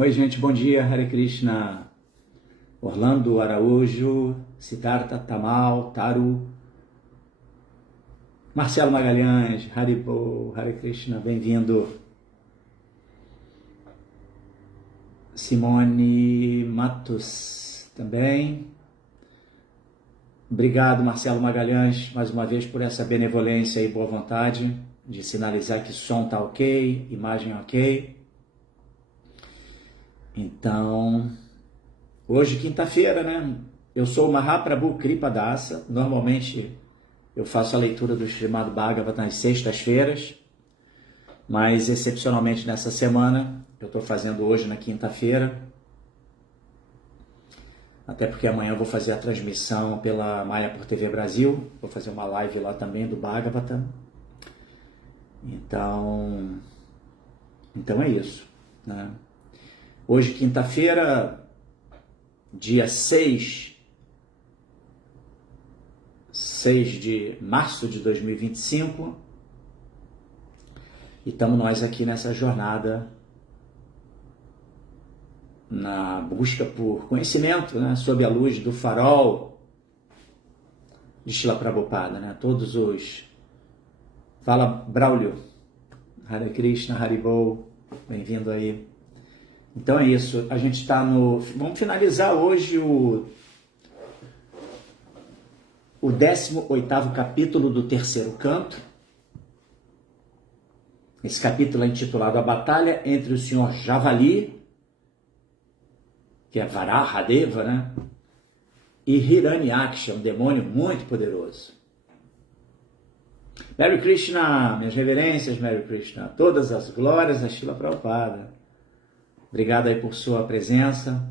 Oi, gente, bom dia, Hare Krishna. Orlando Araújo, Siddhartha Tamal, Taru, Marcelo Magalhães, Haribo, Hare Krishna, bem-vindo. Simone Matos também. Obrigado, Marcelo Magalhães, mais uma vez por essa benevolência e boa vontade de sinalizar que som está ok, imagem ok. Então, hoje, quinta-feira, né? Eu sou o Mahaprabhu Kripadasa. Normalmente eu faço a leitura do Srimad Bhagavatam às sextas-feiras, mas excepcionalmente nessa semana eu estou fazendo hoje na quinta-feira, até porque amanhã eu vou fazer a transmissão pela Mayapur TV Brasil, vou fazer uma live lá também do Bhagavatam. Então é isso, né? Hoje, quinta-feira, dia 6 de março de 2025, e estamos nós aqui nessa jornada na busca por conhecimento, né, sob a luz do farol de Srila Prabhupada, né? Todos os... Fala, Braulio. Hare Krishna, Haribol, bem-vindo aí. Então é isso, a gente está no... Vamos finalizar hoje o 18º capítulo do terceiro canto. Esse capítulo é intitulado A Batalha entre o Senhor Javali, que é Varahadeva, né? E Hiranyaksha, um demônio muito poderoso. Mary Krishna, minhas reverências, Mary Krishna, todas as glórias a Srila Prabhupada. Obrigado aí por sua presença.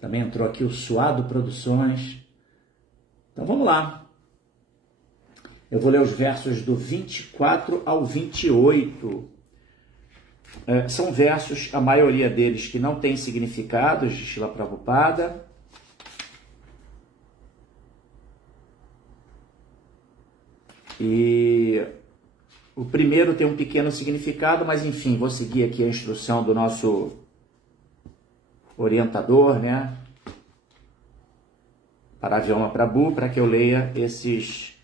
Também entrou aqui o Suado Produções. Então vamos lá. Eu vou ler os versos do 24 ao 28. São versos, a maioria deles, que não tem significados de Srila Prabhupada. E o primeiro tem um pequeno significado, mas enfim, vou seguir aqui a instrução do nosso orientador, né? Paravyama Prabhu, para que eu leia esses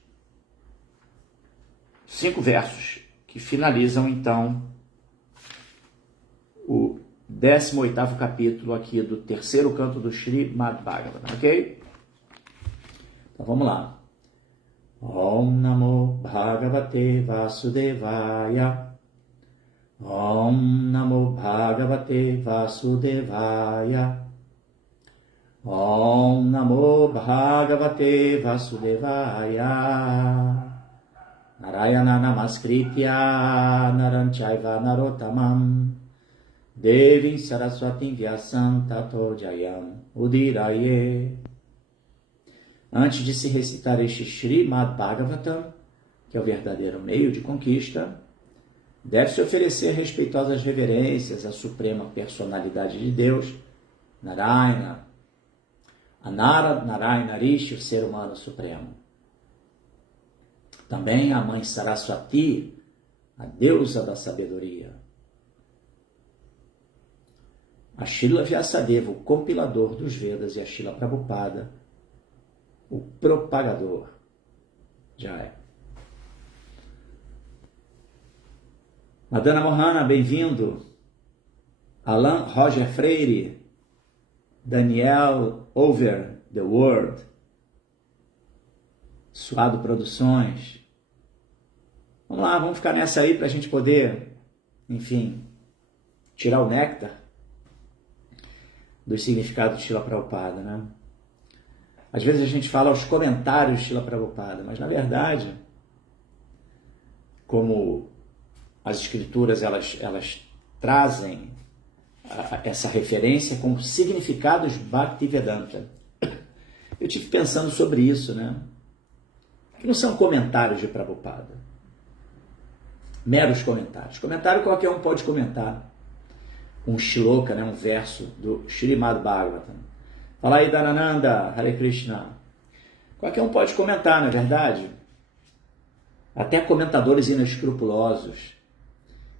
5 versos que finalizam então o 18º capítulo aqui do terceiro canto do Srimad Bhagavatam, ok? Então vamos lá. Om Namo Bhagavate Vasudevaya. Om Namo Bhagavate Vasudevaya. Om Namo Bhagavate Vasudevaya. Narayana Namaskritya Naranchaiva Narottamam Devim Saraswatim Vyasam Tato Jayam Udiraye. Antes de se recitar este Srimad Bhagavatam, que é o verdadeiro meio de conquista, deve-se oferecer respeitosas reverências à suprema personalidade de Deus, Narayana, a Narayana Rishi, o ser humano supremo. Também a mãe Saraswati, a deusa da sabedoria. A Srila Vyasadeva, o compilador dos Vedas, e a Srila Prabhupada, o propagador. Jai. Madana Mohana, bem-vindo. Alan Roger Freire, Daniel Over the World, Suado Produções. Vamos lá, vamos ficar nessa aí para a gente poder, enfim, tirar o néctar dos significados de Srila Prabhupada, né? Às vezes a gente fala os comentários de Srila Prabhupada, mas na verdade, como as escrituras elas trazem essa referência com significados Bhaktivedanta. Eu tive pensando sobre isso, né? Que não são comentários de Prabhupada, meros comentários. Comentário qualquer um pode comentar. Um shloka, né? Um verso do Srimad Bhagavatam. Fala aí, Dhanananda, Hare Krishna. Qualquer um pode comentar, não é verdade? Até comentadores inescrupulosos.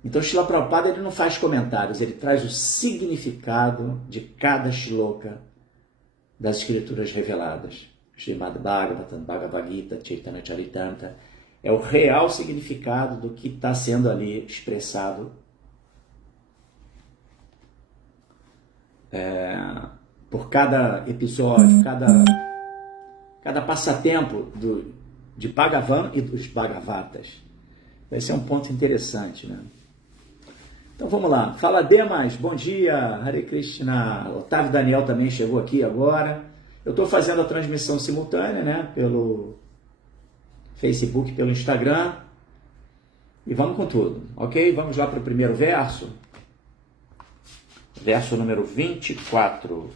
Então, Srila Prabhupada ele não faz comentários, ele traz o significado de cada shloka das escrituras reveladas. Srimad Bhagavatam, Bhagavad Gita, Chaitanya Charitamrita, é o real significado do que está sendo ali expressado por cada episódio, cada passatempo de Bhagavan e dos Bhagavatas. Esse é um ponto interessante, né? Então vamos lá. Fala Demas, bom dia, Hare Krishna. Otávio Daniel também chegou aqui agora. Eu estou fazendo a transmissão simultânea, né? Pelo Facebook, pelo Instagram. E vamos com tudo, ok? Vamos lá para o primeiro verso. Verso número 24.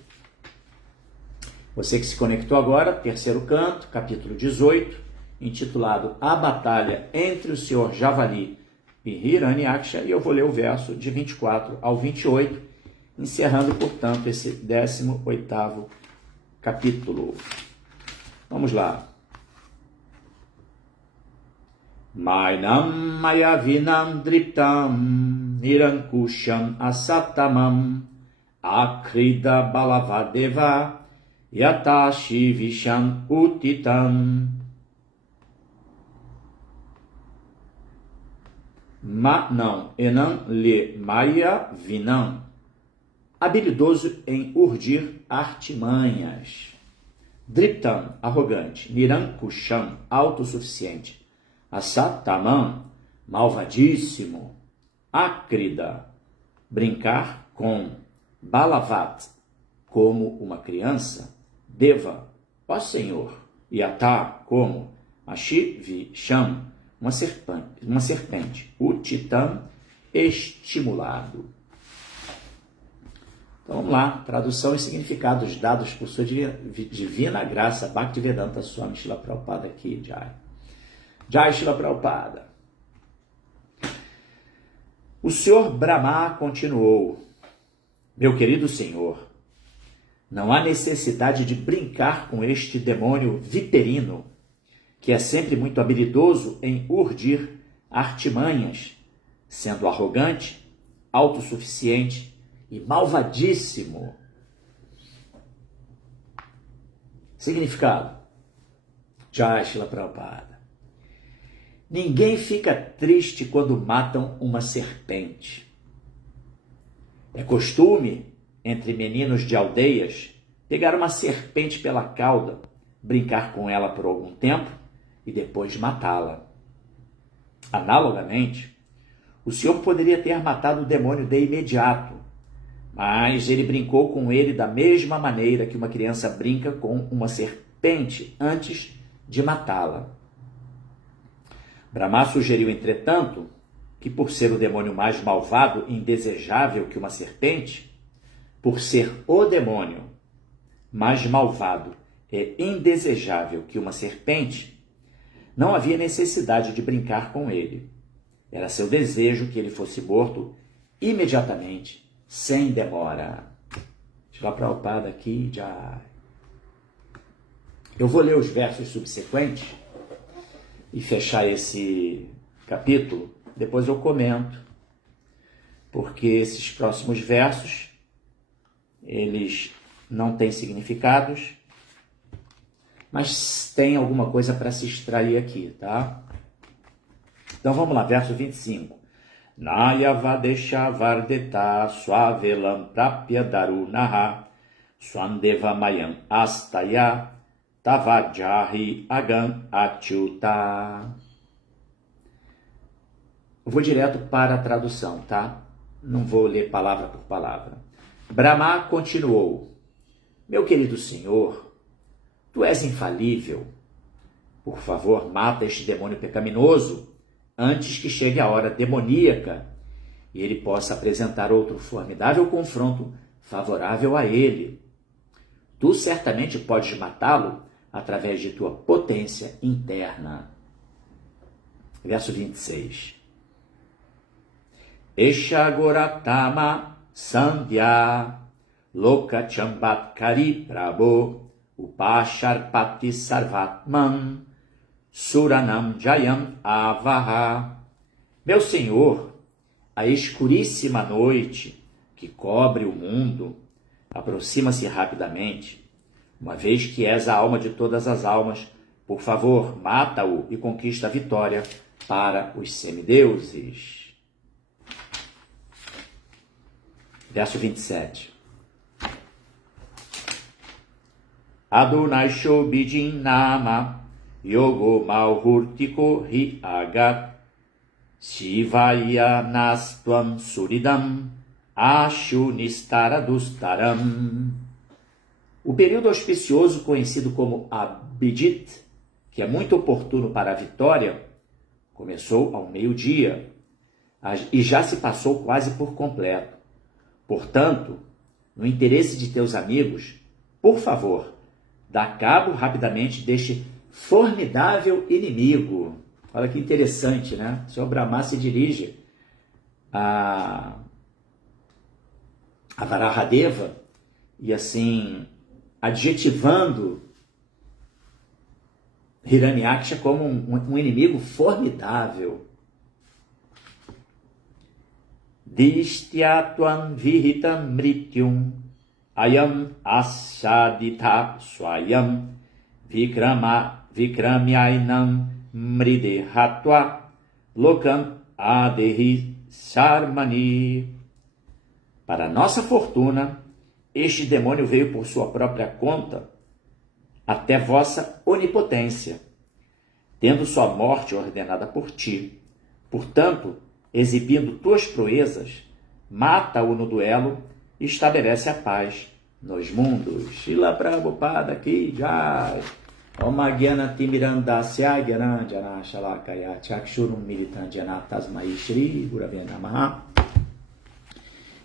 Você que se conectou agora, terceiro canto, capítulo 18, intitulado A Batalha entre o Senhor Javali e Hiranyaksha, e eu vou ler o verso de 24 ao 28, encerrando, portanto, esse 18º capítulo. Vamos lá. Mainam mayavinam driptam nirankusham asatamam akrida balavadeva yatashi visham utitam. Enam le maya vinam, habilidoso em urdir artimanhas. Driptam, arrogante. Nirankusham, autossuficiente. Asatamam, malvadíssimo. Akrida, brincar com. Balavat, como uma criança. Deva, ó Senhor. Yata, como. Ashivisham, uma serpente. Utitam, estimulado. Então vamos lá, tradução e significados dados por sua divina graça, Bhaktivedanta Swami Srila Prabhupada aqui, Jai. Jai Srila Prabhupada. O Senhor Brahma continuou: meu querido Senhor, não há necessidade de brincar com este demônio viperino, que é sempre muito habilidoso em urdir artimanhas, sendo arrogante, autossuficiente e malvadíssimo. Significado. Jai Srila Prabhupada. Ninguém fica triste quando matam uma serpente. É costume, entre meninos de aldeias, pegar uma serpente pela cauda, brincar com ela por algum tempo e depois matá-la. Analogamente, o Senhor poderia ter matado o demônio de imediato, mas ele brincou com ele da mesma maneira que uma criança brinca com uma serpente antes de matá-la. Brahma sugeriu, entretanto, que por ser o demônio mais malvado e indesejável que uma serpente, por ser o demônio mais malvado e indesejável que uma serpente, não havia necessidade de brincar com ele. Era seu desejo que ele fosse morto imediatamente, sem demora. Srila Prabhupada aqui já. Eu vou ler os versos subsequentes e fechar esse capítulo. Depois eu comento, porque esses próximos versos, eles não têm significados, mas tem alguma coisa para se extrair aqui, tá? Então vamos lá, verso 25. Nayavadesha vardeta swavelam prapya darunaha swandeva mayam astaya tavajahi agam achyuta. Eu vou direto para a tradução, tá? Não vou ler palavra por palavra. Brahma continuou: meu querido senhor, tu és infalível. Por favor, mata este demônio pecaminoso antes que chegue a hora demoníaca e ele possa apresentar outro formidável confronto favorável a ele. Tu certamente podes matá-lo através de tua potência interna. Verso 26. Eshagoratama Sandhya Lokachambatkari Prabhu Upasharpati Sarvatman Suranam Jayam Avaha. Meu senhor, a escuríssima noite que cobre o mundo aproxima-se rapidamente. Uma vez que és a alma de todas as almas, por favor, mata-o e conquista a vitória para os semideuses. Verso 27. Adonai Shobijin Nama Yogo Malhurtiko Hi Agat Shivaya Nastvam Suridam Ashunistaradussaram. O período auspicioso conhecido como Abhijit, que é muito oportuno para a vitória, começou ao meio-dia e já se passou quase por completo. Portanto, no interesse de teus amigos, por favor, dá cabo rapidamente deste formidável inimigo. Olha que interessante, né? O Senhor Brahma se dirige a Varahadeva e assim adjetivando Hiranyaksha como um inimigo formidável. Dishtya-tvam vihitam mrityum ayam asadita swayam vikramyainam mridehatva lokam adehi sarmani. Para nossa fortuna, este demônio veio por sua própria conta até vossa onipotência, tendo sua morte ordenada por ti. Portanto, exibindo tuas proezas, mata-o no duelo e estabelece a paz nos mundos. Shila Prabhupada Ki Jai. Om Gyana Timirandasya Gyananjana Shalakaya Chakshurum Militanjana Tasmai Shri Gurave Namaha.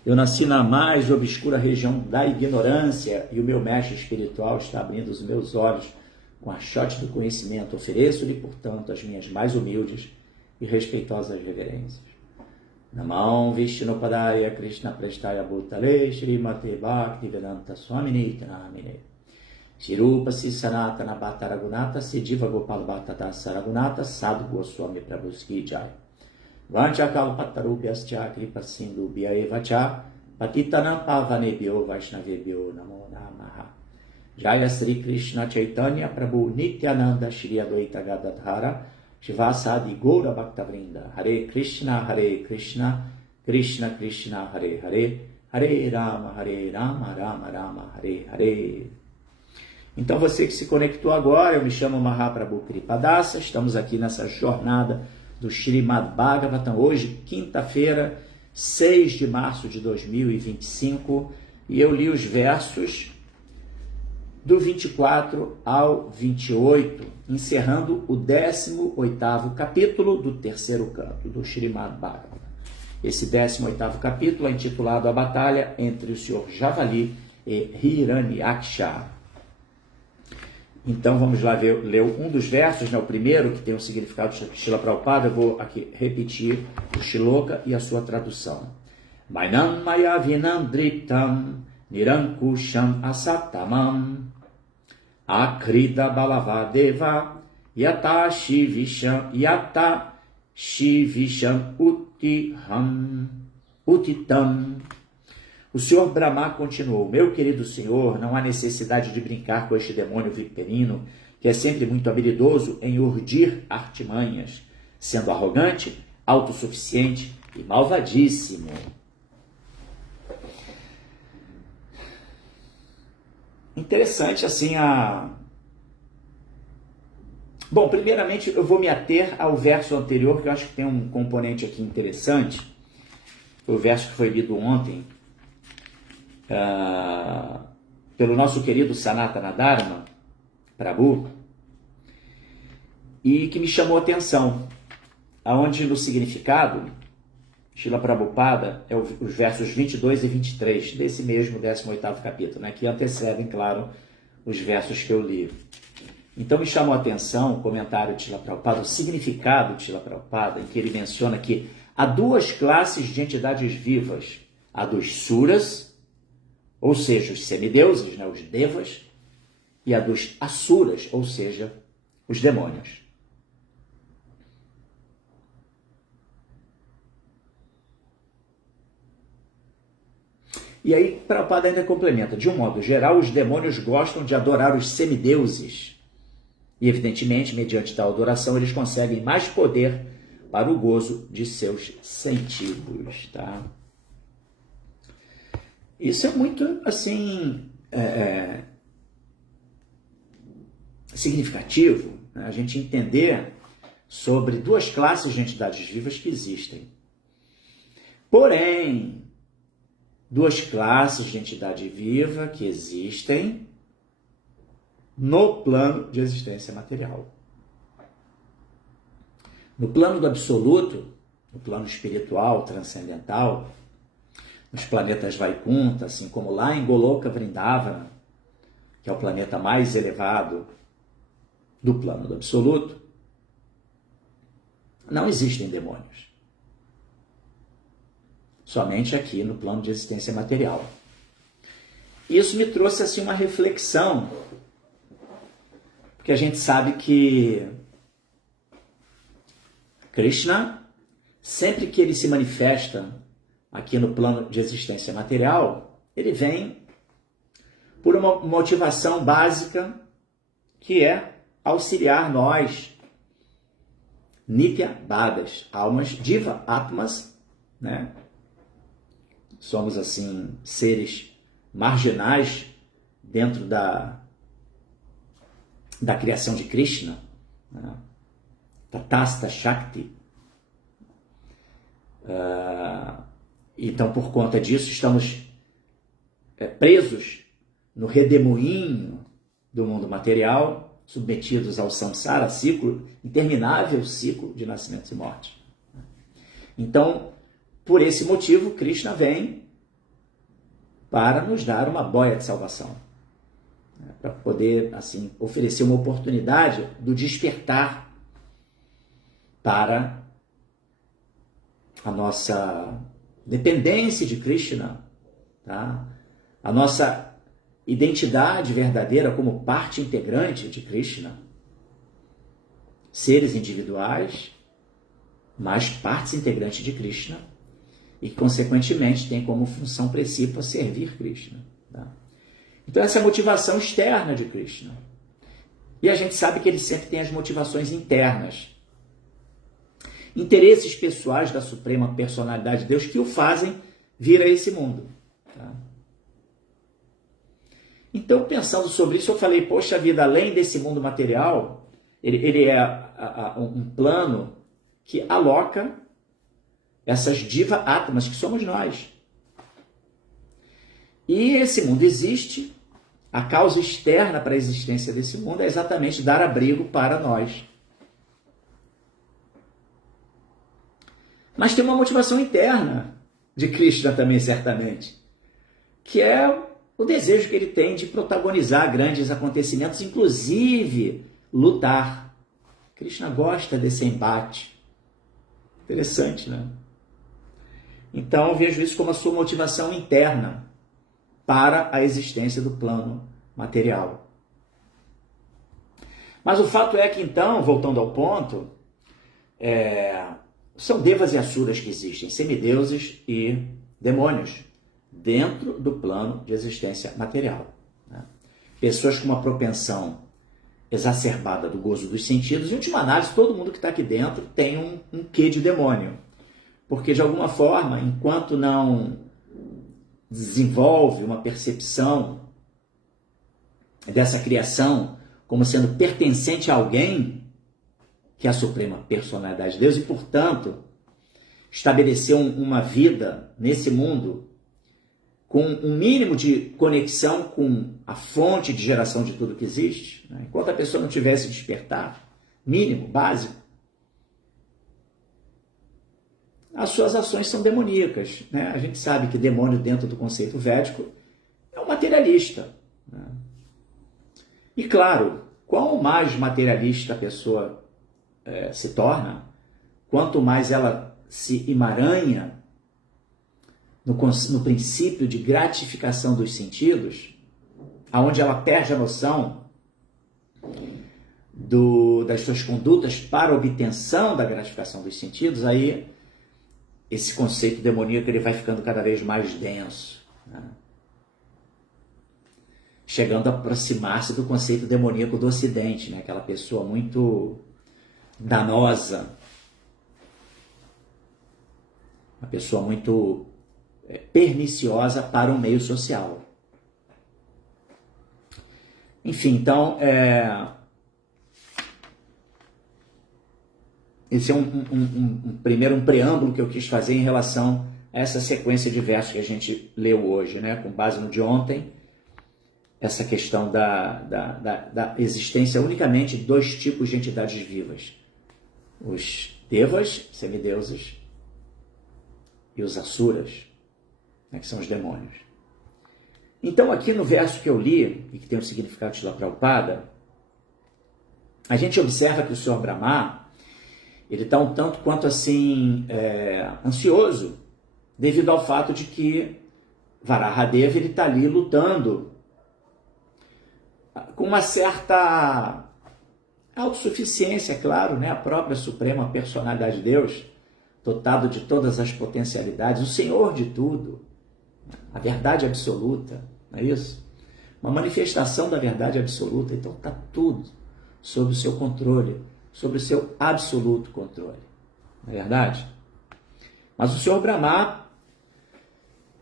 Eu nasci na mais obscura região da ignorância e o meu mestre espiritual está abrindo os meus olhos com a chote do conhecimento. Ofereço-lhe, portanto, as minhas mais humildes e respeitosas reverências. Namam Vishnupadaya Krishna Prestaya Bhutale Srimate Bhakti Vedanta Swamini Namine Shirupa Sanatana Bhatta Raghunatha Siddhiva Gopal Bhatta Dasa Raghunatha Sadhu Goswami Prabhuski Jai. Vanchakal Patarubhyascha Kripa Sindhu Bhyaevacha Patitanam Pavanebhyo Vaishnavebhyo Namo Namaha. Jaya Sri Krishna Chaitanya Prabhu Nityananda Shri Advaita Gadadhara Shivasadi Gaura Bhaktavrinda. Hare Krishna, Krishna Krishna, Hare Hare, Hare Rama, Rama Rama, Hare Hare. Então você que se conectou agora, eu me chamo Mahaprabhu Kripadasa, estamos aqui nessa jornada do Srimad Bhagavatam, hoje, quinta-feira, 6 de março de 2025, e eu li os versos do 24 ao 28, encerrando o 18º capítulo do terceiro canto do Srimad Bhagavatam. Esse 18º capítulo é intitulado A Batalha entre o Senhor Javali e Hiranyaksha. Então vamos lá ler um dos versos, né, o primeiro, que tem o significado de Srila Prabhupada. Eu vou aqui repetir o Shloka e a sua tradução. Mainam maya vinam driptam nirankusham asatamam akrida balavadeva yata shivisham utitam. O Senhor Brahma continuou: meu querido Senhor, não há necessidade de brincar com este demônio viperino, que é sempre muito habilidoso em urdir artimanhas, sendo arrogante, autossuficiente e malvadíssimo. Interessante assim Bom, primeiramente eu vou me ater ao verso anterior, que eu acho que tem um componente aqui interessante. O verso que foi lido ontem, pelo nosso querido Sanatana Dharma Prabhu, e que me chamou a atenção, aonde no significado, Srila Prabhupada, é os versos 22 e 23 desse mesmo 18º capítulo, né, que antecedem, claro, os versos que eu li. Então me chamou a atenção o comentário de Srila Prabhupada, o significado de Srila Prabhupada, em que ele menciona que há duas classes de entidades vivas, a dos Suras, ou seja, os semideuses, né, os devas, e a dos asuras, ou seja, os demônios. E aí, Prabhupada ainda complementa, de um modo geral, os demônios gostam de adorar os semideuses. E, evidentemente, mediante tal adoração, eles conseguem mais poder para o gozo de seus sentidos, tá? Isso é muito, assim, significativo, né? A gente entender sobre duas classes de entidades vivas que existem. Porém, duas classes de entidade viva que existem no plano de existência material. No plano do absoluto, no plano espiritual, transcendental, nos planetas Vaikunta, assim como lá em Goloka Vrindavana, que é o planeta mais elevado do plano do absoluto, não existem demônios. Somente aqui no plano de existência material. Isso me trouxe assim uma reflexão, porque a gente sabe que Krishna, sempre que ele se manifesta aqui no plano de existência material, ele vem por uma motivação básica, que é auxiliar nós, Nitya Bhadas, almas diva, atmas, né? Somos, assim, seres marginais dentro da criação de Krishna, né? Tatasta Shakti. Então, por conta disso, estamos presos no redemoinho do mundo material, submetidos ao samsara, ciclo, interminável ciclo de nascimentos e mortes. Então, por esse motivo, Krishna vem para nos dar uma boia de salvação, né? Para poder, assim, oferecer uma oportunidade do despertar para a nossa dependência de Krishna, tá? A nossa identidade verdadeira como parte integrante de Krishna. Seres individuais, mas partes integrantes de Krishna, e que, consequentemente, tem como função principal servir Krishna, tá? Então, essa é a motivação externa de Krishna. E a gente sabe que ele sempre tem as motivações internas. Interesses pessoais da Suprema Personalidade de Deus que o fazem vir a esse mundo, tá? Então, pensando sobre isso, eu falei, poxa vida, além desse mundo material, ele é um plano que aloca essas diva atmas, que somos nós. E esse mundo existe, a causa externa para a existência desse mundo é exatamente dar abrigo para nós. Mas tem uma motivação interna de Krishna também, certamente, que é o desejo que ele tem de protagonizar grandes acontecimentos, inclusive lutar. Krishna gosta desse embate. Interessante, né? Então, eu vejo isso como a sua motivação interna para a existência do plano material. Mas o fato é que, então, voltando ao ponto, são devas e asuras que existem, semideuses e demônios, dentro do plano de existência material, né? Pessoas com uma propensão exacerbada do gozo dos sentidos. Em última análise, todo mundo que está aqui dentro tem um quê de demônio. Porque, de alguma forma, enquanto não desenvolve uma percepção dessa criação como sendo pertencente a alguém, que é a Suprema Personalidade de Deus, e, portanto, estabeleceu uma vida nesse mundo com um mínimo de conexão com a fonte de geração de tudo que existe, né? Enquanto a pessoa não tivesse despertar, mínimo, básico, as suas ações são demoníacas, né? A gente sabe que demônio, dentro do conceito védico, é um materialista, né? E claro, quanto mais materialista a pessoa se torna, quanto mais ela se emaranha no princípio de gratificação dos sentidos, aonde ela perde a noção das suas condutas para a obtenção da gratificação dos sentidos, aí esse conceito demoníaco ele vai ficando cada vez mais denso, né? chegando a aproximar-se do conceito demoníaco do Ocidente, né? Aquela pessoa muito danosa, uma pessoa muito perniciosa para o meio social. Enfim, então, esse é um preâmbulo que eu quis fazer em relação a essa sequência de versos que a gente leu hoje, né? Com base no de ontem, essa questão da existência unicamente de dois tipos de entidades vivas. Os devas, semideuses, e os asuras, né, que são os demônios. Então, aqui no verso que eu li, e que tem o significado de Srila Prabhupada, a gente observa que o Senhor Brahma, ele está um tanto quanto assim, ansioso, devido ao fato de que Varahadeva está ali lutando com uma certa autossuficiência, claro, né? A própria Suprema Personalidade de Deus, dotado de todas as potencialidades, o Senhor de tudo, a verdade absoluta, não é isso? Uma manifestação da verdade absoluta, então está tudo sob o seu controle, sob o seu absoluto controle, não é verdade? Mas o Senhor Brahma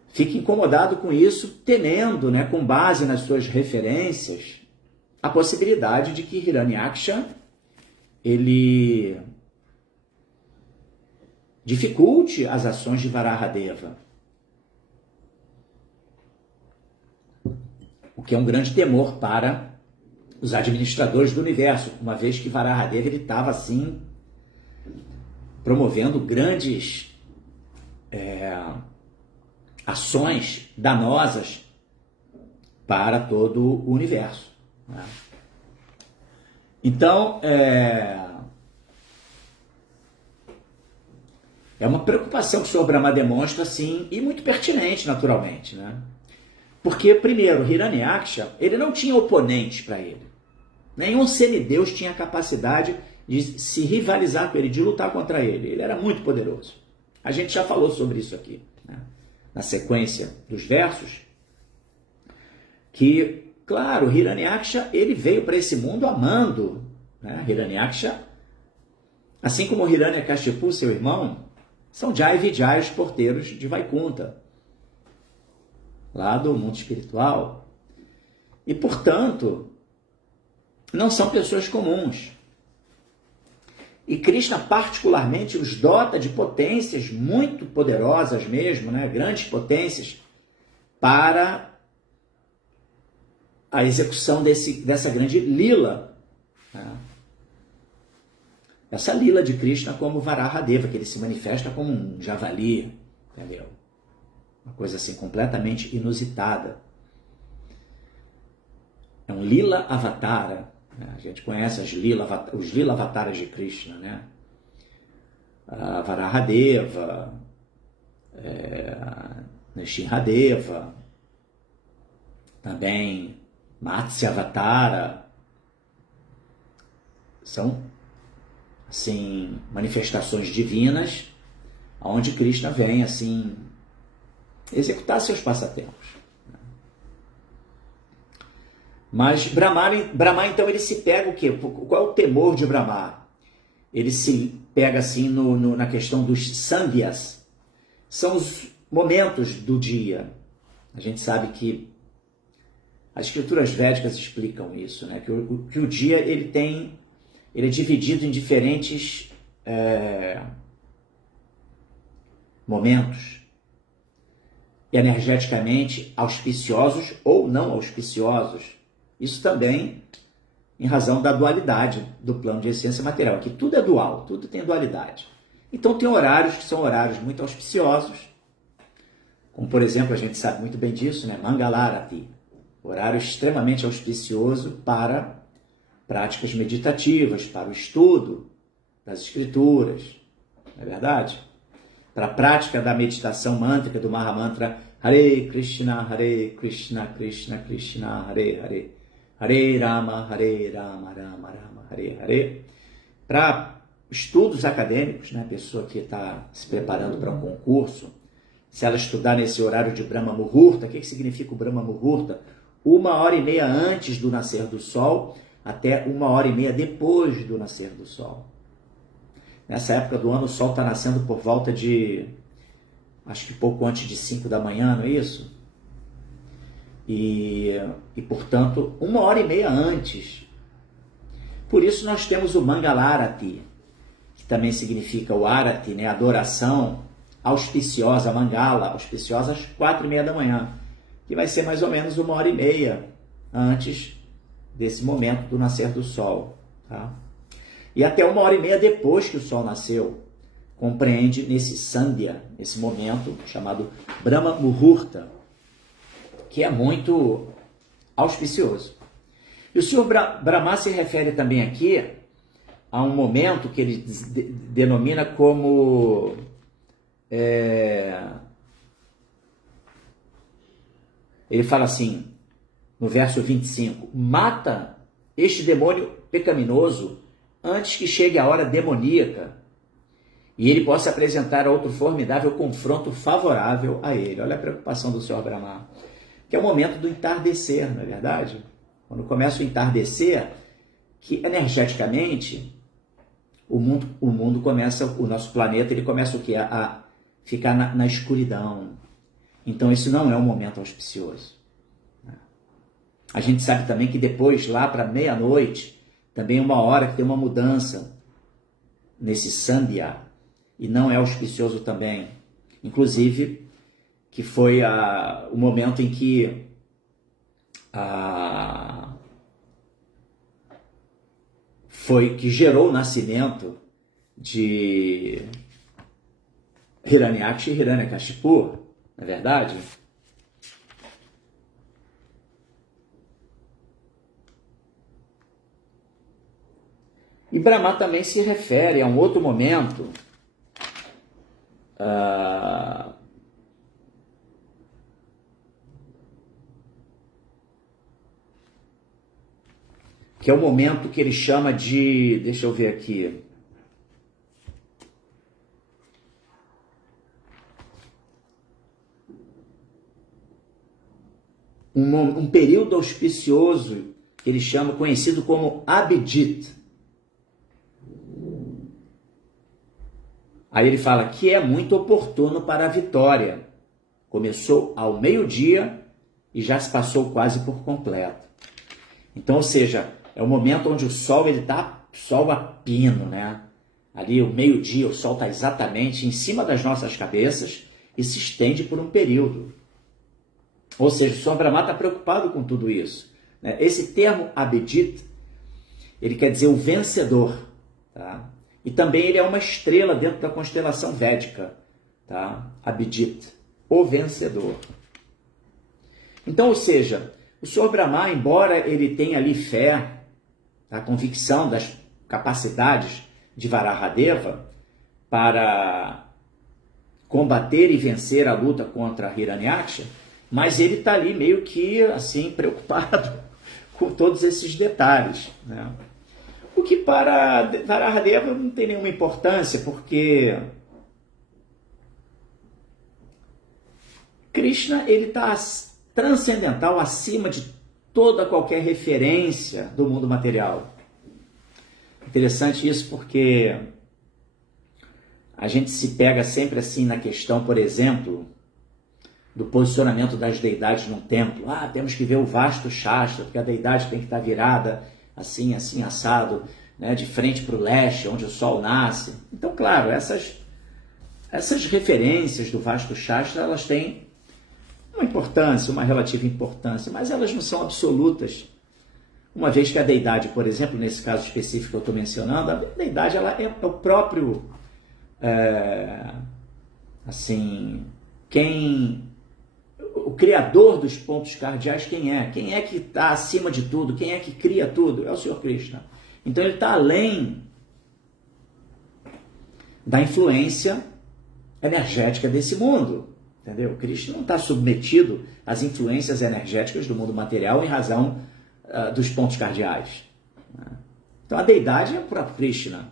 fica incomodado com isso, temendo, né, com base nas suas referências, a possibilidade de que Hiranyaksha, ele dificulte as ações de Varahadeva. O que é um grande temor para os administradores do universo, uma vez que Varahadeva estava assim promovendo grandes ações danosas para todo o universo, né? Então, é uma preocupação que o Senhor Brahma demonstra, assim, e muito pertinente, naturalmente, né? Porque, primeiro, Hiranyaksha, ele não tinha oponentes para ele. Nenhum semideus tinha a capacidade de se rivalizar com ele, de lutar contra ele. Ele era muito poderoso. A gente já falou sobre isso aqui, né? Na sequência dos versos, que, claro, Hiranyaksha, ele veio para esse mundo amando, né? Hiranyaksha, assim como Hiranyakashipu, seu irmão, são Jai Vijay, os porteiros de Vaikunta, lá do mundo espiritual. E, portanto, não são pessoas comuns. E Krishna, particularmente, os dota de potências muito poderosas mesmo, né? Grandes potências, para a execução dessa grande lila, né? Essa lila de Krishna como Varahadeva, que ele se manifesta como um javali, entendeu? Uma coisa assim completamente inusitada. É um lila avatara, né? A gente conhece os lila avataras de Krishna, né? A Varahadeva, Nrsimhadeva, também Matsya Avatara. São, assim, manifestações divinas onde Krishna vem, assim, executar seus passatempos. Mas Brahma, então, ele se pega o quê? Qual é o temor de Brahma? Ele se pega, assim, na questão dos sandhyas. São os momentos do dia. A gente sabe que as escrituras védicas explicam isso, né? Que o dia, ele é dividido em diferentes momentos, energeticamente auspiciosos ou não auspiciosos. Isso também em razão da dualidade do plano de essência material, que tudo é dual, tudo tem dualidade. Então tem horários que são horários muito auspiciosos, como por exemplo, a gente sabe muito bem disso, né? Mangalarati, horário extremamente auspicioso para práticas meditativas, para o estudo das escrituras, não é verdade? Para a prática da meditação mântrica, do Mahamantra Hare Krishna, Krishna Krishna, Hare Hare, Hare Rama, Rama Rama, Hare Hare. Para estudos acadêmicos, né? A pessoa que está se preparando para um concurso, se ela estudar nesse horário de Brahma Muhurta, o que significa o Brahma Muhurta? 1h30 antes do nascer do sol até 1h30 depois do nascer do sol. Nessa época do ano, o sol está nascendo por volta de, acho que pouco antes de 5 da manhã, não é isso? E portanto, 1h30 antes. Por isso nós temos o Mangalarati, que também significa o Arati, né? Adoração auspiciosa, Mangala, auspiciosa às 4h30 da manhã, que vai ser mais ou menos 1h30 antes desse momento do nascer do sol. Tá? E até 1h30 depois que o sol nasceu, compreende nesse Sandhya, nesse momento chamado Brahma Muhurta, que é muito auspicioso. E o Sr. Brahma se refere também aqui a um momento que ele denomina como ele fala assim, no verso 25, mata este demônio pecaminoso antes que chegue a hora demoníaca e ele possa apresentar outro formidável confronto favorável a ele. Olha a preocupação do Sr. Brahma, que é o momento do entardecer, não é verdade? Quando começa o entardecer, que energeticamente o mundo começa, o nosso planeta, ele começa o quê? A ficar na escuridão. Então esse não é um momento auspicioso. A gente sabe também que depois, lá para meia-noite, também é uma hora que tem uma mudança nesse Sandhya, e não é auspicioso também. Inclusive, que foi o momento em que que gerou o nascimento de Hiranyaksha e Hiranyakashipu, não é verdade? E Brahma também se refere a um outro momento que é o momento que ele chama de, deixa eu ver aqui, um período auspicioso que ele chama, conhecido como Abhijit. Aí ele fala que é muito oportuno para a vitória. Começou ao meio-dia e já se passou quase por completo. Então, ou seja, é o momento onde o sol está sol a pino, né? Ali o meio-dia, o sol está exatamente em cima das nossas cabeças e se estende por um período. Ou seja, o Sr. Brahma está preocupado com tudo isso. Né? Esse termo Abhijit, ele quer dizer o vencedor, tá? E também ele é uma estrela dentro da constelação védica, tá? Abhijit, o vencedor. Então, ou seja, o Sr. Brahma, embora ele tenha ali fé, a convicção das capacidades de Varahadeva para combater e vencer a luta contra Hiranyaksha, mas ele está ali meio que assim preocupado com todos esses detalhes, né? O que para Varahadeva não tem nenhuma importância, porque Krishna ele está transcendental, acima de toda qualquer referência do mundo material. Interessante isso, porque a gente se pega sempre assim na questão, por exemplo, do posicionamento das deidades num templo. Temos que ver o vasto Shastra, porque a deidade tem que estar virada assim, assim, assado, né, de frente para o leste, onde o sol nasce. Então, claro, essas referências do vasto Shastra, elas têm uma importância, uma relativa importância, mas elas não são absolutas. Uma vez que a deidade, por exemplo, nesse caso específico que eu estou mencionando, a deidade ela é o próprio, o criador dos pontos cardeais, quem é? Quem é que está acima de tudo? Quem é que cria tudo? É o Senhor Krishna. Então ele está além da influência energética desse mundo. Entendeu? Krishna não está submetido às influências energéticas do mundo material em razão dos pontos cardeais. Então a deidade é o próprio Krishna.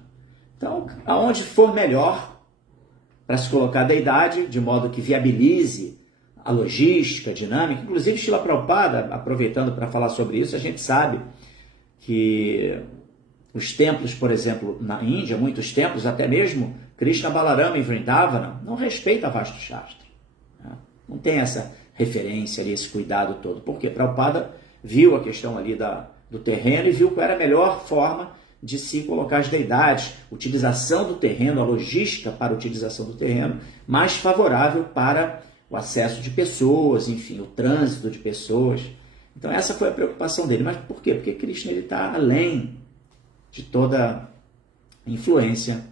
Então, aonde for melhor para se colocar a deidade, de modo que viabilize a logística, a dinâmica. Inclusive, Srila Prabhupada, aproveitando para falar sobre isso, a gente sabe que os templos, por exemplo, na Índia, muitos templos, até mesmo Krishna Balarama em Vrindavana, não respeita a Vastu Shastra. Não tem essa referência ali, esse cuidado todo. Por quê? Prabhupada viu a questão ali do terreno e viu qual era a melhor forma de se colocar as deidades, utilização do terreno, a logística para a utilização do terreno, mais favorável para o acesso de pessoas, enfim, o trânsito de pessoas. Então essa foi a preocupação dele. Mas por quê? Porque Krishna está além de toda influência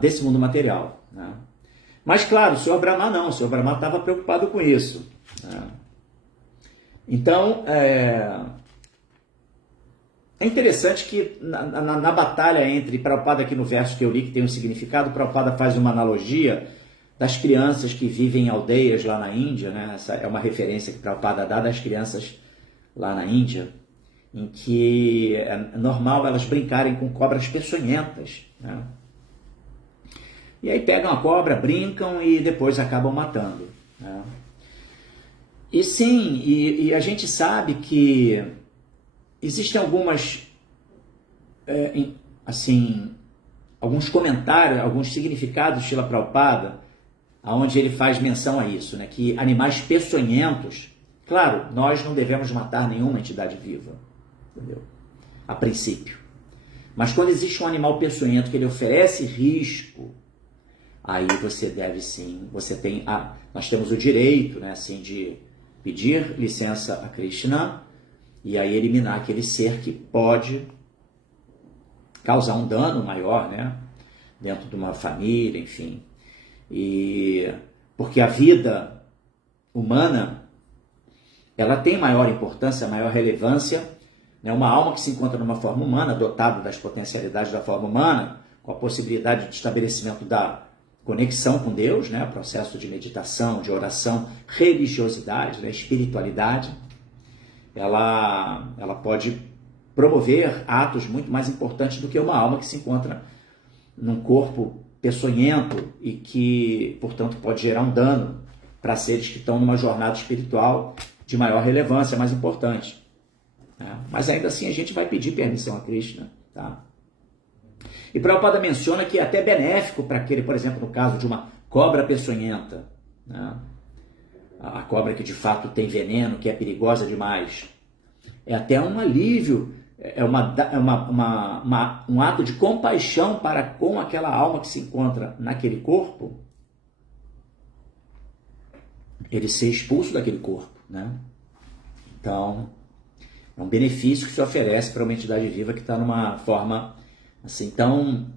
desse mundo material, né? Mas claro, o Sr. Brahma não, o Sr. Brahma estava preocupado com isso, né? Então, é interessante que na batalha entre Prabhupada, aqui no verso que eu li, que tem um significado, Prabhupada faz uma analogia das crianças que vivem em aldeias lá na Índia, né? Essa é uma referência que Prabhupada dá das crianças lá na Índia, em que é normal elas brincarem com cobras peçonhentas, né? E aí pegam a cobra, brincam e depois acabam matando, né? E sim, e a gente sabe que existem algumas, assim, alguns comentários, alguns significados de Srila Prabhupada, onde ele faz menção a isso, né? Que animais peçonhentos, claro, nós não devemos matar nenhuma entidade viva, entendeu? A princípio. Mas quando existe um animal peçonhento que ele oferece risco, aí você deve sim, nós temos o direito, né, assim, de pedir licença a Krishna e aí eliminar aquele ser que pode causar um dano maior, né, dentro de uma família, enfim. E porque a vida humana, ela tem maior importância, maior relevância, né? Uma alma que se encontra numa forma humana, dotada das potencialidades da forma humana, com a possibilidade de estabelecimento da conexão com Deus, né? Processo de meditação, de oração, religiosidade, né? Espiritualidade, ela pode promover atos muito mais importantes do que uma alma que se encontra num corpo peçonhento e que, portanto, pode gerar um dano para seres que estão numa jornada espiritual de maior relevância, mais importante, né? Mas ainda assim a gente vai pedir permissão a Krishna, tá? E Prabhupada menciona que é até benéfico para aquele, por exemplo, no caso de uma cobra peçonhenta, né? A cobra que de fato tem veneno, que é perigosa demais. É até um alívio, um ato de compaixão para com aquela alma que se encontra naquele corpo, ele ser expulso daquele corpo, né? Então, é um benefício que se oferece para uma entidade viva que está numa forma assim tão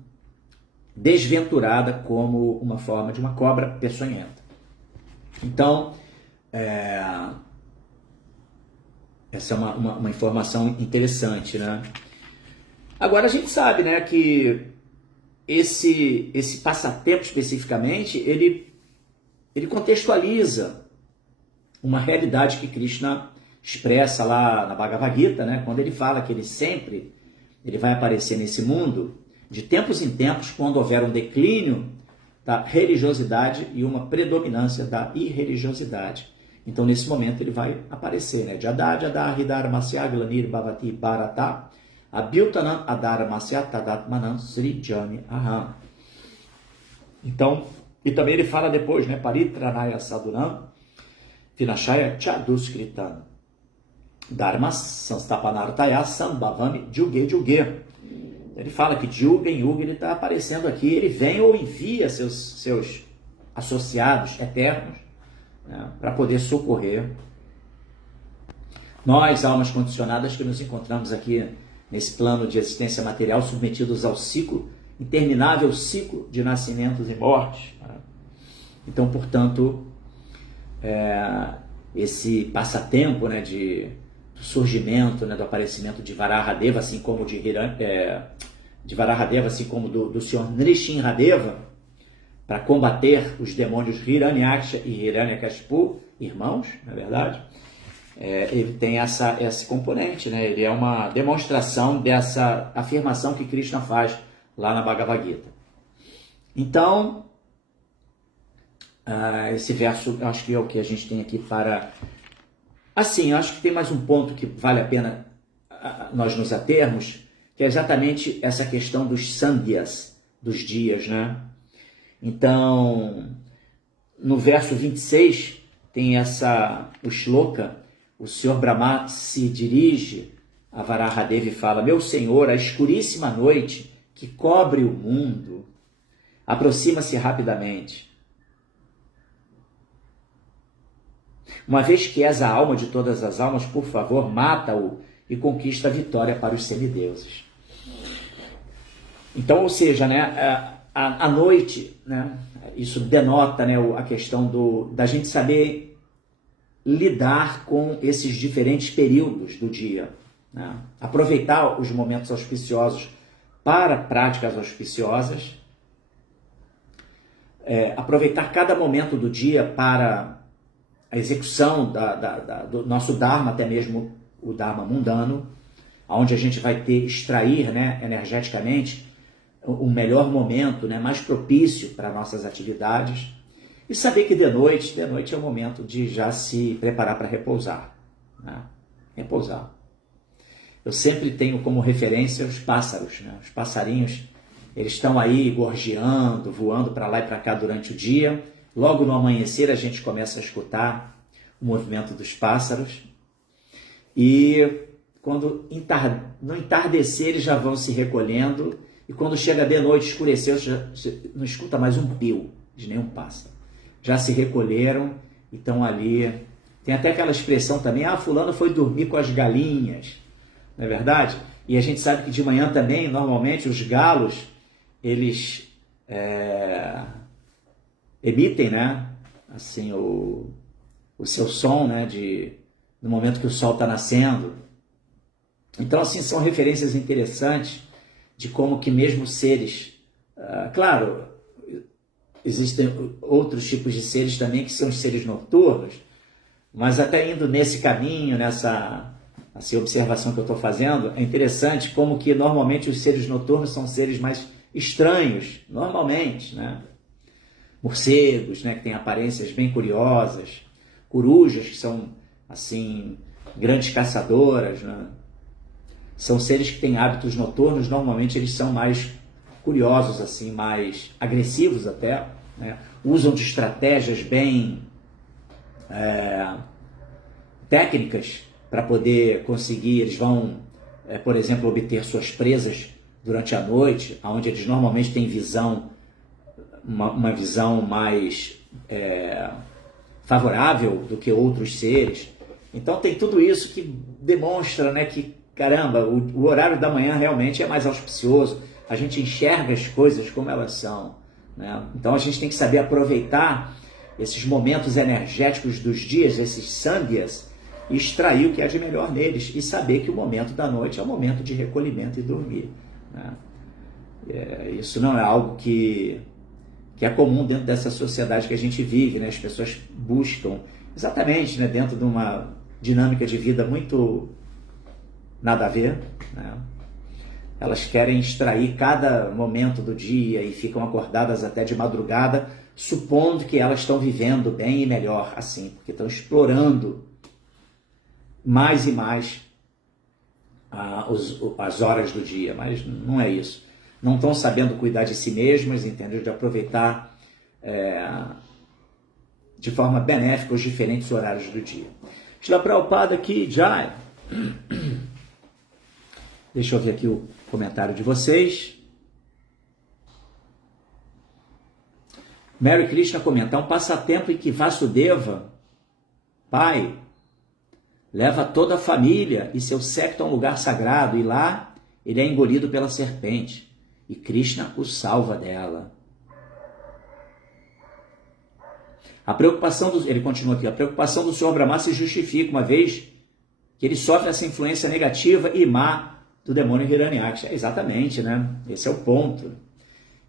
desventurada como uma forma de uma cobra peçonhenta. Então, essa é uma informação interessante, né? Agora a gente sabe, né, que esse passatempo especificamente, ele contextualiza uma realidade que Krishna expressa lá na Bhagavad Gita, né, quando ele fala que ele vai aparecer nesse mundo de tempos em tempos, quando houver um declínio da religiosidade e uma predominância da irreligiosidade. Então, nesse momento, ele vai aparecer, né? Jada Jada Hridharmasya Glanir Bhavati Bharata Abhyutanam Adharmasya Tadatmanam Srijani Aham. Então, e também ele fala depois, né? Paritranaya Sadhunam Vinashaya Chaduskritam Dharmas Sanstapanartaya Sambhavami Juge Juge. Ele fala que de Yuga em Yuga ele está aparecendo aqui, ele vem ou envia seus associados eternos, né, para poder socorrer nós, almas condicionadas, que nos encontramos aqui nesse plano de existência material, submetidos ao ciclo, interminável ciclo de nascimentos e mortes, né? Então, portanto, esse passatempo, né, do surgimento, né, do aparecimento de Varahadeva, assim como de Varahadeva, assim como do Sr. Nrsimhadeva, para combater os demônios Hiranyaksha e Hiranyakashipu, irmãos, na verdade, ele tem esse componente, né? Ele é uma demonstração dessa afirmação que Krishna faz lá na Bhagavad Gita. Então, esse verso, eu acho que é o que a gente tem aqui para... Assim, eu acho que tem mais um ponto que vale a pena nós nos atermos, que é exatamente essa questão dos sandhyas, dos dias, né? Então, no verso 26, tem o shloka, o Senhor Brahma se dirige a Varahadevi e fala: meu Senhor, a escuríssima noite que cobre o mundo aproxima-se rapidamente. Uma vez que és a alma de todas as almas, por favor, mata-o e conquista a vitória para os semideuses. Então, ou seja, né, a noite, né, isso denota, né, a questão da gente saber lidar com esses diferentes períodos do dia, né? Aproveitar os momentos auspiciosos para práticas auspiciosas, aproveitar cada momento do dia para a execução do nosso Dharma, até mesmo o Dharma mundano, onde a gente vai extrair, né, energeticamente o melhor momento, né, mais propício para nossas atividades, e saber que de noite é o momento de já se preparar para repousar, né? Repousar. Eu sempre tenho como referência os pássaros, né? Os passarinhos, eles estão aí gorjeando, voando para lá e para cá durante o dia. Logo no amanhecer a gente começa a escutar o movimento dos pássaros, e quando no entardecer eles já vão se recolhendo, e quando chega de noite, escureceu, você não escuta mais um pio de nenhum pássaro. Já se recolheram e estão ali. Tem até aquela expressão também: fulano foi dormir com as galinhas, não é verdade? E a gente sabe que de manhã também, normalmente, os galos, eles emitem, né, assim, o seu som, né, no momento que o sol está nascendo. Então, assim, são referências interessantes de como que mesmo seres, claro, existem outros tipos de seres também que são os seres noturnos, mas até indo nesse caminho, nessa assim, observação que eu estou fazendo, é interessante como que normalmente os seres noturnos são seres mais estranhos, normalmente, né? Morcegos, né, que têm aparências bem curiosas, corujas, que são, assim, grandes caçadoras, né? São seres que têm hábitos noturnos, normalmente eles são mais curiosos, assim, mais agressivos até, né? Usam de estratégias bem técnicas para poder conseguir, eles vão, por exemplo, obter suas presas durante a noite, onde eles normalmente têm visão, uma visão mais favorável do que outros seres. Então tem tudo isso que demonstra, né, que, caramba, o horário da manhã realmente é mais auspicioso, a gente enxerga as coisas como elas são, né? Então a gente tem que saber aproveitar esses momentos energéticos dos dias, esses sandhyas, e extrair o que é de melhor neles, e saber que o momento da noite é o momento de recolhimento e dormir, né? Isso não é algo que é comum dentro dessa sociedade que a gente vive, né? As pessoas buscam, exatamente, né, dentro de uma dinâmica de vida muito nada a ver, né? Elas querem extrair cada momento do dia e ficam acordadas até de madrugada, supondo que elas estão vivendo bem e melhor assim, porque estão explorando mais e mais as horas do dia, mas não é isso. Não estão sabendo cuidar de si mesmas, entendeu? De aproveitar de forma benéfica os diferentes horários do dia. Shila Prabhupada aqui, Jai. Deixa eu ver aqui o comentário de vocês. Mary Krishna comenta: um passatempo em que Vasudeva, pai, leva toda a família e seu séquito a um lugar sagrado, e lá ele é engolido pela serpente, e Krishna o salva dela. Ele continua aqui: a preocupação do Senhor Brahma se justifica, uma vez que ele sofre essa influência negativa e má do demônio Hiranyaksha. Exatamente, né? Esse é o ponto.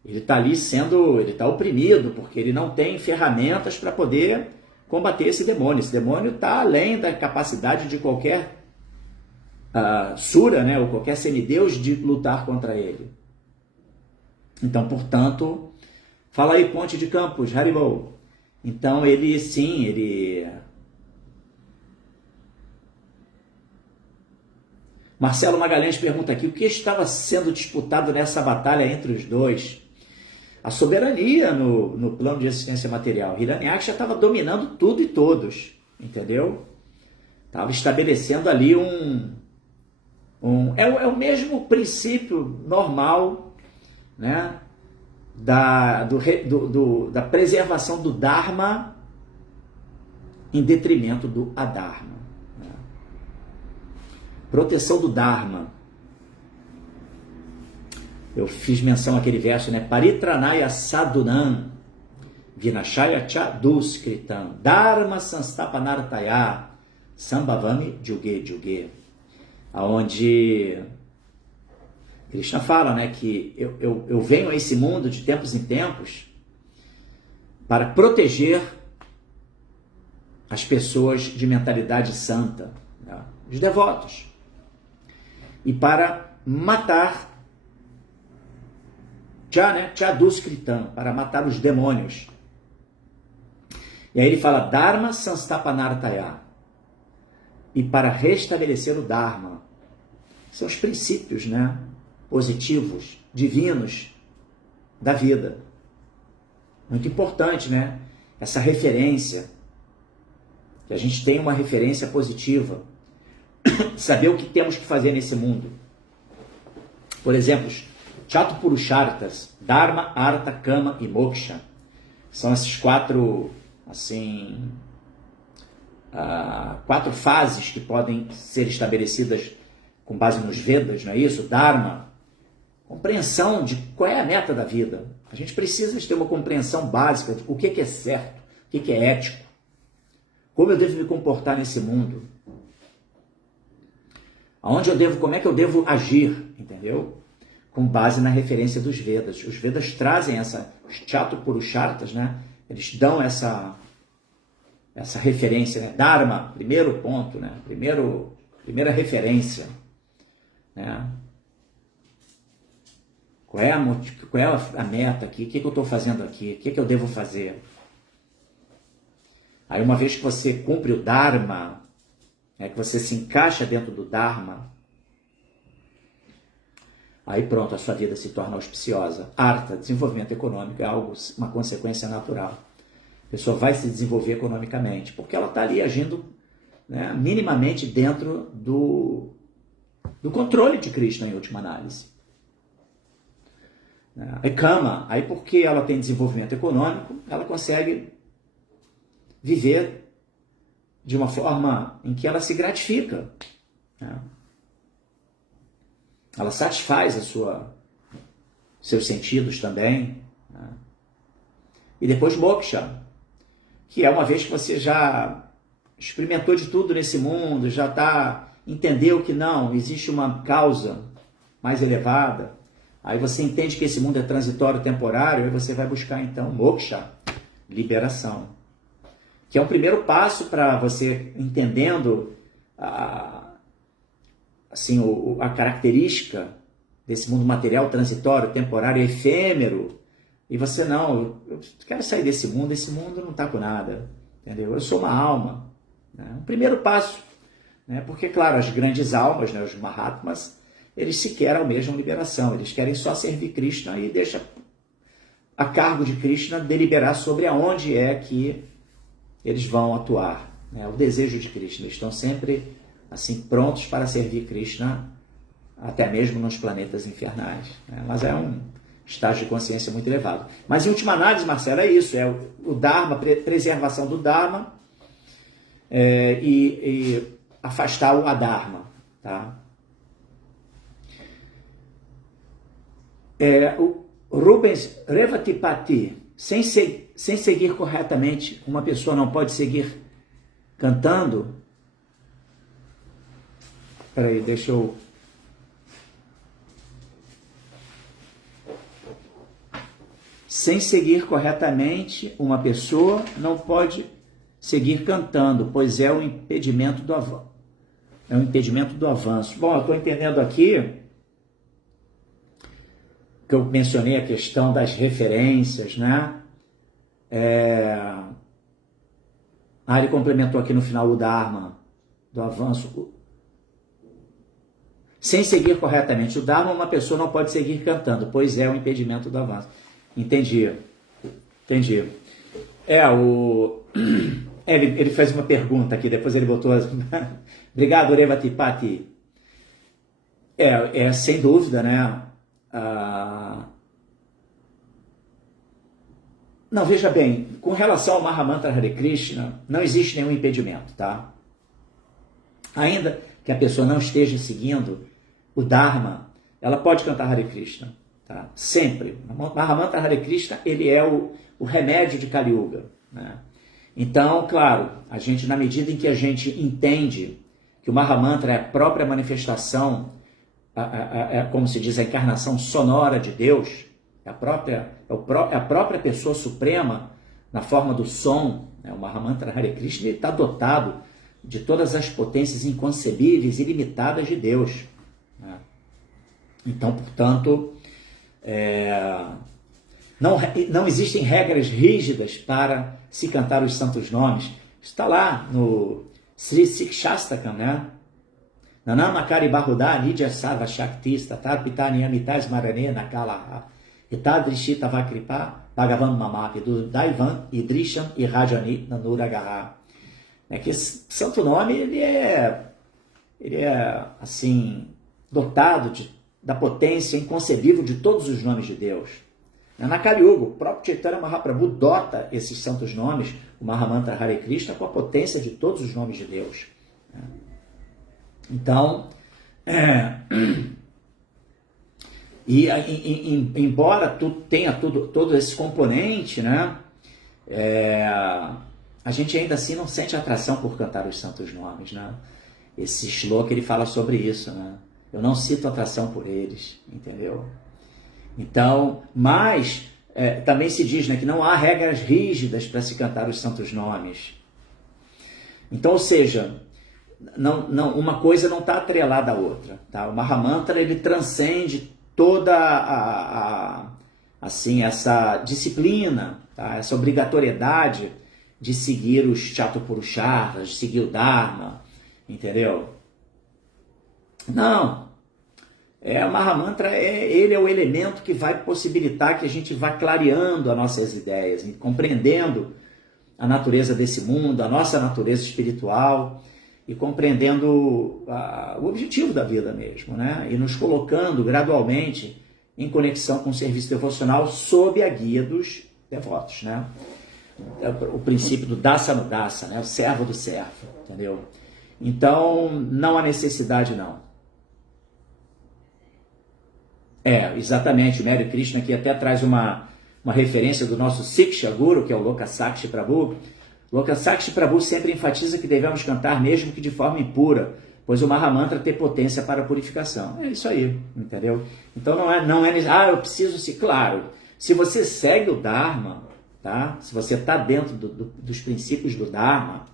Ele está ali ele está oprimido, porque ele não tem ferramentas para poder combater esse demônio. Esse demônio está além da capacidade de qualquer sura, né, ou qualquer semideus de lutar contra ele. Então, portanto, fala aí, Ponte de Campos, Haribol. Então ele, sim, ele... Marcelo Magalhães pergunta aqui, o que estava sendo disputado nessa batalha entre os dois? A soberania no plano de existência material. Hiranyaksha estava dominando tudo e todos, entendeu? Estava estabelecendo ali é o mesmo princípio normal, né, da preservação do Dharma em detrimento do Adharma. Né? Proteção do Dharma. Eu fiz menção àquele verso, né? Paritranaya sadhunam vinashaya cha duskritam dharma sanstapanartaya sambhavami juge juge. Onde Krishna fala, né, que eu venho a esse mundo de tempos em tempos para proteger as pessoas de mentalidade santa, né, os devotos, e para matar Chaduskritam, para matar os demônios. E aí ele fala Dharma Sanstapanartaya, e para restabelecer o Dharma. São os princípios, né, positivos, divinos da vida. Muito importante, né? Essa referência, que a gente tenha uma referência positiva, saber o que temos que fazer nesse mundo. Por exemplo, Chatupurushartas, Dharma, Artha, Kama e Moksha. São esses quatro, assim, quatro fases que podem ser estabelecidas com base nos Vedas, não é isso? Dharma, compreensão de qual é a meta da vida. A gente precisa ter uma compreensão básica de o que é certo, o que é ético, como eu devo me comportar nesse mundo, como é que eu devo agir, entendeu? Com base na referência dos Vedas. Os Vedas trazem os Chatupurushartas, né? Eles dão essa referência, né? Dharma, primeiro ponto, né? Primeira referência, né? Qual é a meta aqui? O que eu estou fazendo aqui? O que eu devo fazer? Aí, uma vez que você cumpre o Dharma, que você se encaixa dentro do Dharma, aí pronto, a sua vida se torna auspiciosa. Artha, desenvolvimento econômico, é uma consequência natural. A pessoa vai se desenvolver economicamente, porque ela está ali agindo, né, minimamente dentro do controle de Krishna, em última análise. Aí Kama, aí porque ela tem desenvolvimento econômico, ela consegue viver de uma forma em que ela se gratifica, né? Ela satisfaz seus sentidos também, né? E depois Moksha, que é uma vez que você já experimentou de tudo nesse mundo, já entendeu que não, existe uma causa mais elevada, aí você entende que esse mundo é transitório, temporário, aí você vai buscar então Moksha, liberação, que é um primeiro passo para você entendendo a característica desse mundo material, transitório, temporário, efêmero, e você não, eu quero sair desse mundo não está com nada, entendeu? Eu sou uma alma, né? Um primeiro passo, né? Porque, claro, as grandes almas, né, os Mahatmas, eles sequer almejam liberação, eles querem só servir Krishna e deixa a cargo de Krishna deliberar sobre aonde é que eles vão atuar, né? O desejo de Krishna, eles estão sempre assim prontos para servir Krishna, até mesmo nos planetas infernais, né? Mas é um estágio de consciência muito elevado. Mas em última análise, Marcelo, é isso, é o Dharma, preservação do Dharma, e afastar o Adharma, tá? O Rubens Revatipati, sem seguir corretamente, uma pessoa não pode seguir cantando. Peraí, deixa eu... Sem seguir corretamente, uma pessoa não pode seguir cantando, pois é um impedimento do avanço. É um impedimento do avanço. Bom, eu estou entendendo aqui que eu mencionei a questão das referências, né? Ele complementou aqui no final o Dharma, do avanço. Sem seguir corretamente o Dharma, uma pessoa não pode seguir cantando, pois é um impedimento do avanço. Entendi. Ele fez uma pergunta aqui, depois ele botou... Obrigado, Revatipati. Sem dúvida, né? Não, veja bem, com relação ao Mahamantra Hare Krishna, não existe nenhum impedimento, tá? Ainda que a pessoa não esteja seguindo o Dharma, ela pode cantar Hare Krishna, tá? Sempre. O Mahamantra Hare Krishna, ele é o remédio de Kali Yuga, né? Então, claro, a gente, na medida em que a gente entende que o Mahamantra é a própria manifestação, como se diz, a encarnação sonora de Deus, é a própria pessoa suprema na forma do som, né? O Mahamantra Hare Krishna está dotado de todas as potências inconcebíveis e ilimitadas de Deus, né? Então, portanto, não existem regras rígidas para se cantar os santos nomes. Está lá no Sri Sikshastakam, né? Nanamakari Bahuda Nidya Sarva Shakti Tatar Pitani Amitais Marane Nakalaha Itadrishita Vakripa Bhagavan Mamapi do Daivan Idrisham e Rajani Nanuragaha. Que esse santo nome ele é assim dotado da potência inconcebível de todos os nomes de Deus. Na Kali Yuga, o próprio Chaitanya Mahaprabhu dota esses santos nomes, o Mahamantra Hare Krishna, com a potência de todos os nomes de Deus. Então, embora tenha todo esse componente, né, a gente ainda assim não sente atração por cantar os santos nomes, né? Esse shloka ele fala sobre isso, né? Eu não sinto atração por eles, entendeu? Então, mas também se diz, né, que não há regras rígidas para se cantar os santos nomes. Então, ou seja, uma coisa não está atrelada à outra, tá? O Mahamantra ele transcende toda assim, essa disciplina, tá? Essa obrigatoriedade de seguir os Chatupurusharas, de seguir o Dharma, entendeu? Não. O Mahamantra ele é o elemento que vai possibilitar que a gente vá clareando as nossas ideias, compreendendo a natureza desse mundo, a nossa natureza espiritual e compreendendo o objetivo da vida mesmo, né? E nos colocando gradualmente em conexão com o serviço devocional sob a guia dos devotos, né? O princípio do Dasanudasa, né? O servo do servo, entendeu? Então, não há necessidade, não. Exatamente, o Mary Krishna aqui até traz uma referência do nosso Siksha Guru, que é o Lokasakshi Prabhu. Lokasakshi Prabhu sempre enfatiza que devemos cantar mesmo que de forma impura, pois o Mahamantra tem potência para a purificação. É isso aí, entendeu? Então não é eu preciso se claro, se você segue o Dharma, tá? Se você está dentro dos princípios do Dharma,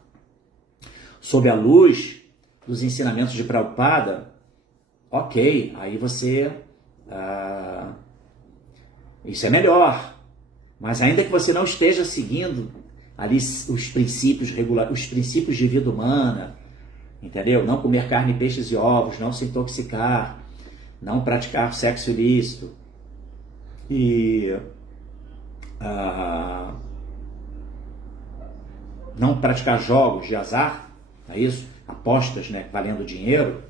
sob a luz dos ensinamentos de Prabhupada, ok, aí você... isso é melhor, mas ainda que você não esteja seguindo ali os princípios os princípios de vida humana, entendeu? Não comer carne, peixes e ovos, não se intoxicar, não praticar sexo ilícito e não praticar jogos de azar, é isso? Apostas, né, valendo dinheiro,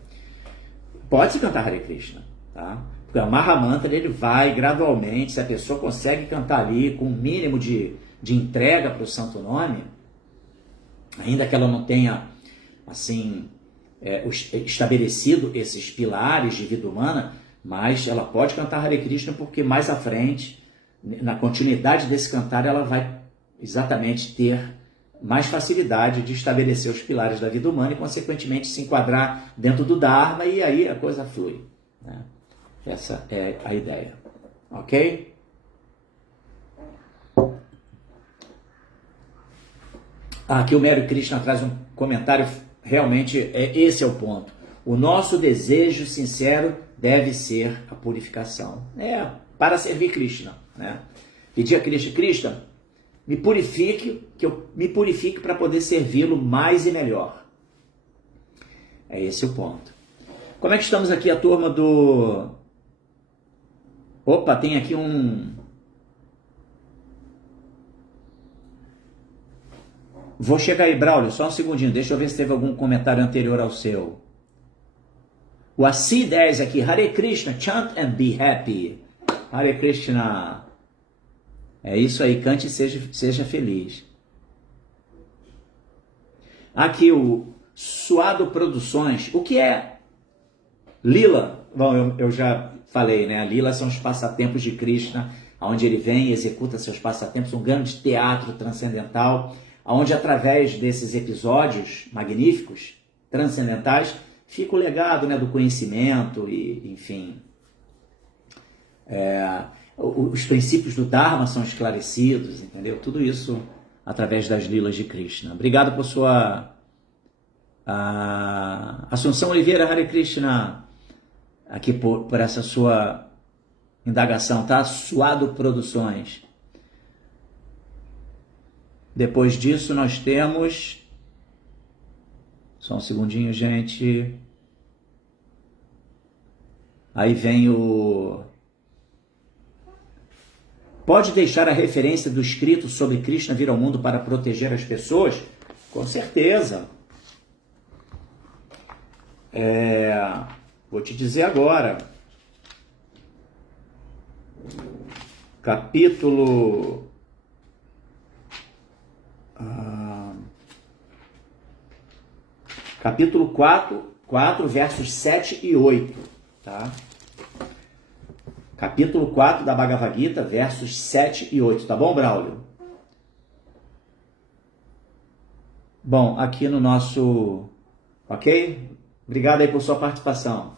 pode se cantar Hare Krishna, tá? Porque o Mahamantra ele vai gradualmente, se a pessoa consegue cantar ali com um mínimo de entrega para o santo nome, ainda que ela não tenha assim estabelecido esses pilares de vida humana, mas ela pode cantar Hare Krishna porque mais à frente, na continuidade desse cantar, ela vai exatamente ter mais facilidade de estabelecer os pilares da vida humana e, consequentemente, se enquadrar dentro do Dharma e aí a coisa flui, né? Essa é a ideia, ok? Aqui o Mary Krishna traz um comentário, realmente esse é o ponto. O nosso desejo sincero deve ser a purificação. Para servir Krishna, né? Pedir a Krishna, me purifique, que eu me purifique para poder servi-lo mais e melhor. É esse o ponto. Como é que estamos aqui, a turma do... Opa, tem aqui um... Vou chegar aí, Braulio, só um segundinho, deixa eu ver se teve algum comentário anterior ao seu. O AC10 aqui, Hare Krishna, chant and be happy. Hare Krishna. É isso aí, cante e seja feliz. Aqui o Suado Produções. O que é Lila? Bom, eu já falei, né? Lila são os passatempos de Krishna, onde ele vem e executa seus passatempos, um grande teatro transcendental, onde através desses episódios magníficos, transcendentais, fica o legado, né, do conhecimento e, enfim, os princípios do Dharma são esclarecidos, entendeu? Tudo isso através das lilas de Krishna. Obrigado por sua... Assunção Oliveira, Hare Krishna, aqui por essa sua indagação, tá? Suado Produções. Depois disso nós temos... Só um segundinho, gente. Aí vem o... Pode deixar a referência do escrito sobre Krishna vir ao mundo para proteger as pessoas? Com certeza. Vou te dizer agora. Capítulo... Capítulo 4, versos 7 e 8, tá? Capítulo 4 da Bhagavad Gita, versos 7 e 8, tá bom, Braulio? Bom, aqui no nosso... Ok? Obrigado aí por sua participação.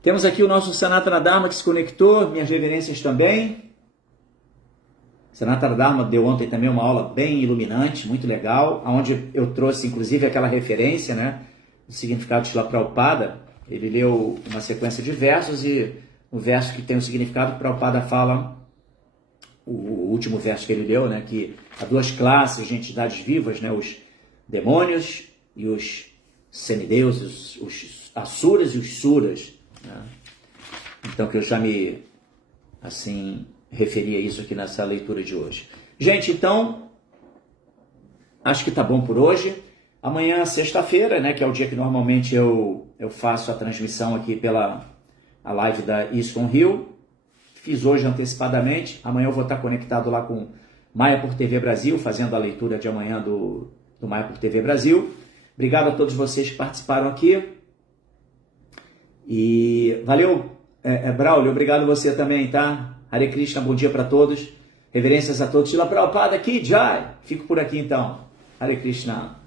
Temos aqui o nosso Sanatana Dharma que se conectou, minhas reverências também. Sanatana Dharma deu ontem também uma aula bem iluminante, muito legal, onde eu trouxe inclusive aquela referência, né, do significado de Srila Prabhupada. Ele leu uma sequência de versos e o verso que tem o significado, Prabhupada fala, o último verso que ele leu, né, que há duas classes de entidades vivas, né, os demônios e os semideuses, os asuras e os suras, né? Então que eu já me, assim... referia isso aqui nessa leitura de hoje. Gente, então, acho que tá bom por hoje. Amanhã, sexta-feira, né, que é o dia que normalmente eu faço a transmissão aqui pela a live da ISKCON Rio. Fiz hoje antecipadamente. Amanhã eu vou estar conectado lá com Maya por TV Brasil, fazendo a leitura de amanhã do Maya por TV Brasil. Obrigado a todos vocês que participaram aqui. E valeu, Braulio, obrigado você também, tá? Hare Krishna, bom dia para todos. Reverências a todos. Srila Prabhupada aqui, Jai. Fico por aqui então. Hare Krishna.